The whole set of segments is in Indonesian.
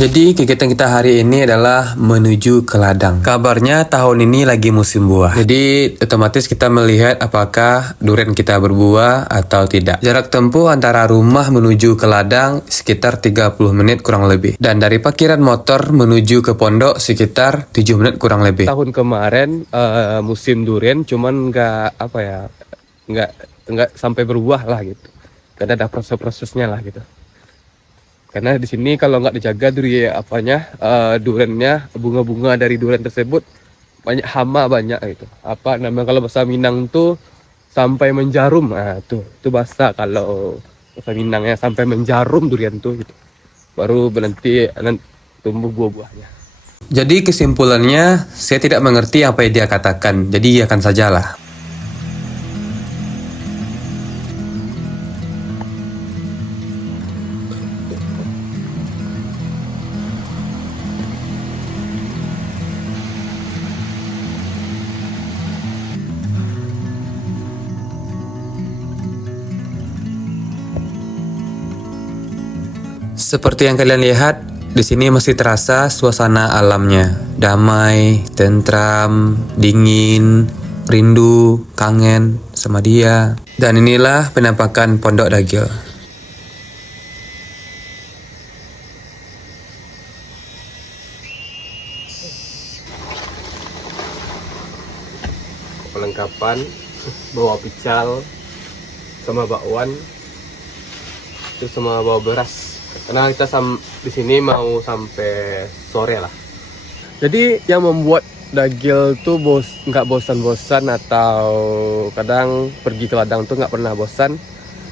Jadi kegiatan kita hari ini adalah menuju ke ladang. Kabarnya tahun ini lagi musim buah. Jadi otomatis kita melihat apakah durian kita berbuah atau tidak. Jarak tempuh antara rumah menuju ke ladang sekitar 30 menit kurang lebih. Dan dari parkiran motor menuju ke pondok sekitar 7 menit kurang lebih. Tahun kemarin musim durian cuman nggak sampai berbuah lah gitu. Karena ada proses-prosesnya lah gitu. Karena di sini kalau nggak dijaga duriannya, bunga-bunga dari durian tersebut banyak hama banyak gitu. Apa namanya kalau bahasa Minang tuh sampai menjarum. Nah, itu bahasa kalau bahasa Minangnya sampai menjarum durian tuh gitu. Baru nanti tumbuh buah-buahnya. Jadi kesimpulannya saya tidak mengerti apa yang dia katakan. Jadi iakan sajalah. Seperti yang kalian lihat, di sini masih terasa suasana alamnya. Damai, tentram, dingin, rindu, kangen sama dia. Dan inilah penampakan Pondok Dagil. Perlengkapan, bawa pical, sama bakwan, itu sama bawa beras. Karena kita di sini mau sampai sore lah. Jadi yang membuat Dagil tuh nggak bosan-bosan atau kadang pergi ke ladang tuh nggak pernah bosan.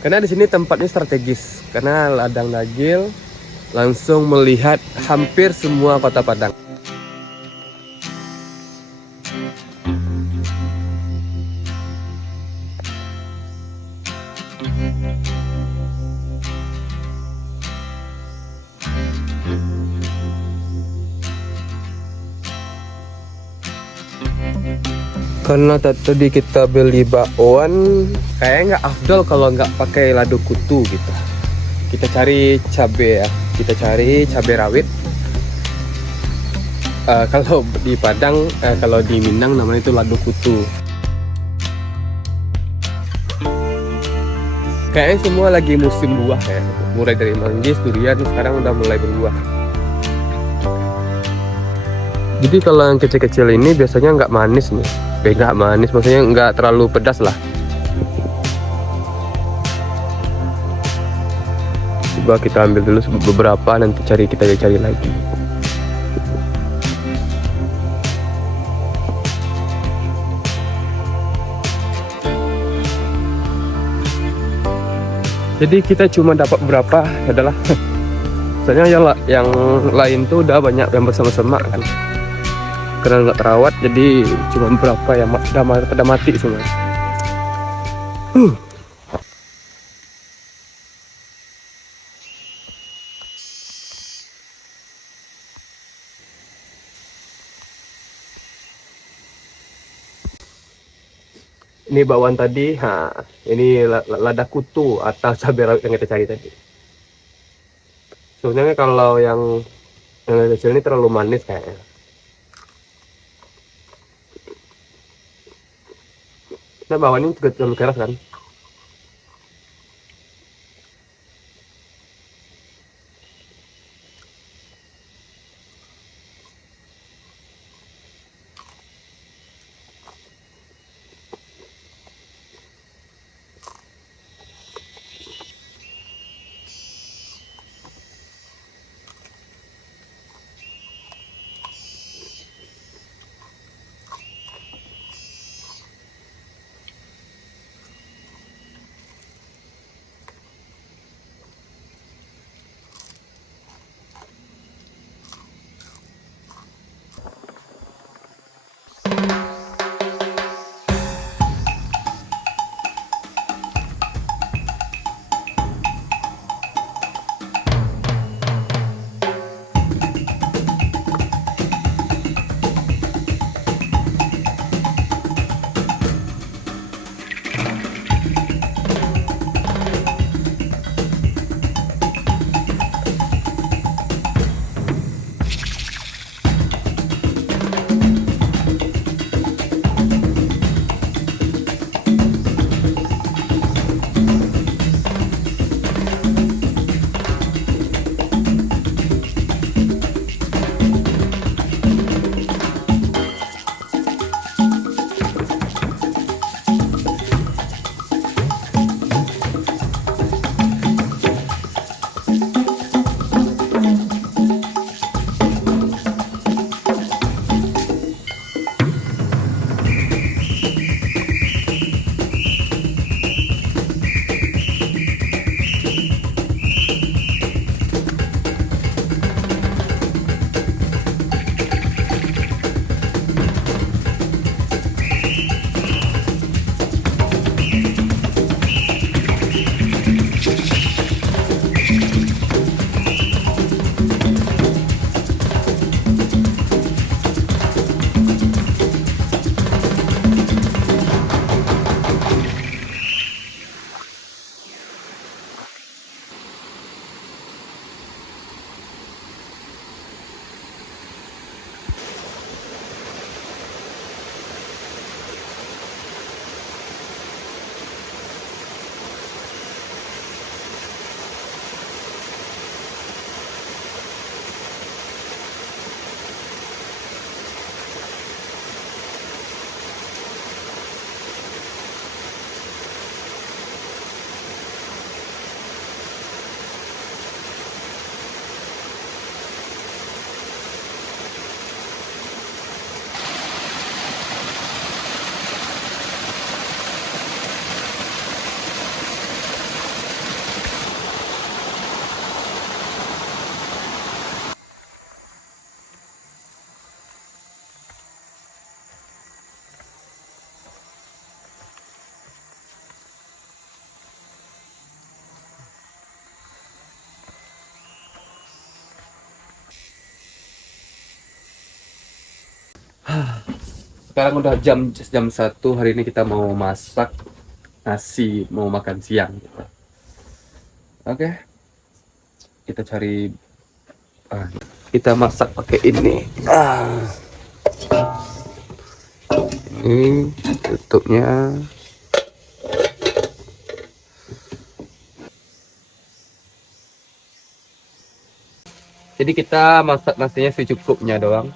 Karena di sini tempatnya strategis. Karena ladang Dagil langsung melihat hampir semua kota Padang. Karena tadi kita beli bakwan, kayaknya nggak afdol kalau nggak pakai lado kutu gitu. Kita cari cabai ya, kita cari cabai rawit. Kalau di Padang, kalau di Minang namanya itu lado kutu. Kayaknya semua lagi musim buah ya, mulai dari manggis, durian, sekarang udah mulai berbuah. Jadi kalau yang kecil-kecil ini biasanya nggak manis nih. Nggak manis, maksudnya nggak terlalu pedas lah. Coba kita ambil dulu beberapa, nanti kita cari lagi. Jadi kita cuma dapat berapa adalah soalnya yang lain tuh udah banyak yang bersama-sama kan. Karena nggak terawat, jadi cuma beberapa yang pada mati semua. Ini bakwan tadi, ini lada kutu atau cabai rawit yang kita cari tadi. Sebenarnya kalau yang kecil ini terlalu manis kayaknya. Nah, bakwan ini juga terlalu keras kan. Sekarang udah jam 1, hari ini kita mau masak nasi, mau makan siang gitu. Oke, kita cari kita masak pakai ini. Ini tutupnya. Jadi kita masak nasinya secukupnya doang.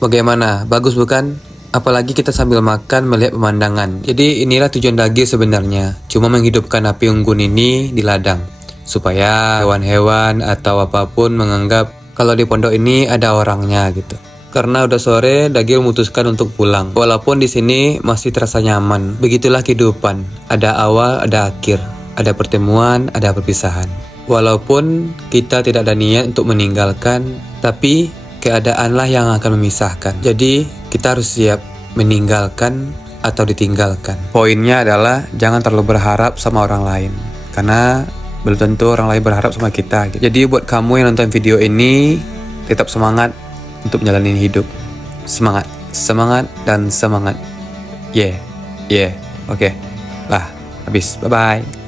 Bagaimana? Bagus bukan? Apalagi kita sambil makan melihat pemandangan. Jadi inilah tujuan Dage sebenarnya. Cuma menghidupkan api unggun ini di ladang. Supaya hewan-hewan atau apapun menganggap kalau di pondok ini ada orangnya gitu. Karena udah sore, Dagil memutuskan untuk pulang. Walaupun di sini masih terasa nyaman. Begitulah kehidupan. Ada awal, ada akhir. Ada pertemuan, ada perpisahan. Walaupun kita tidak ada niat untuk meninggalkan, tapi keadaanlah yang akan memisahkan. Jadi, kita harus siap meninggalkan atau ditinggalkan. Poinnya adalah jangan terlalu berharap sama orang lain. Karena belum tentu orang lain berharap sama kita. Jadi buat kamu yang nonton video ini, tetap semangat untuk menjalani hidup. Semangat, semangat, dan semangat. Yeah, yeah, oke. Lah, habis. Bye-bye.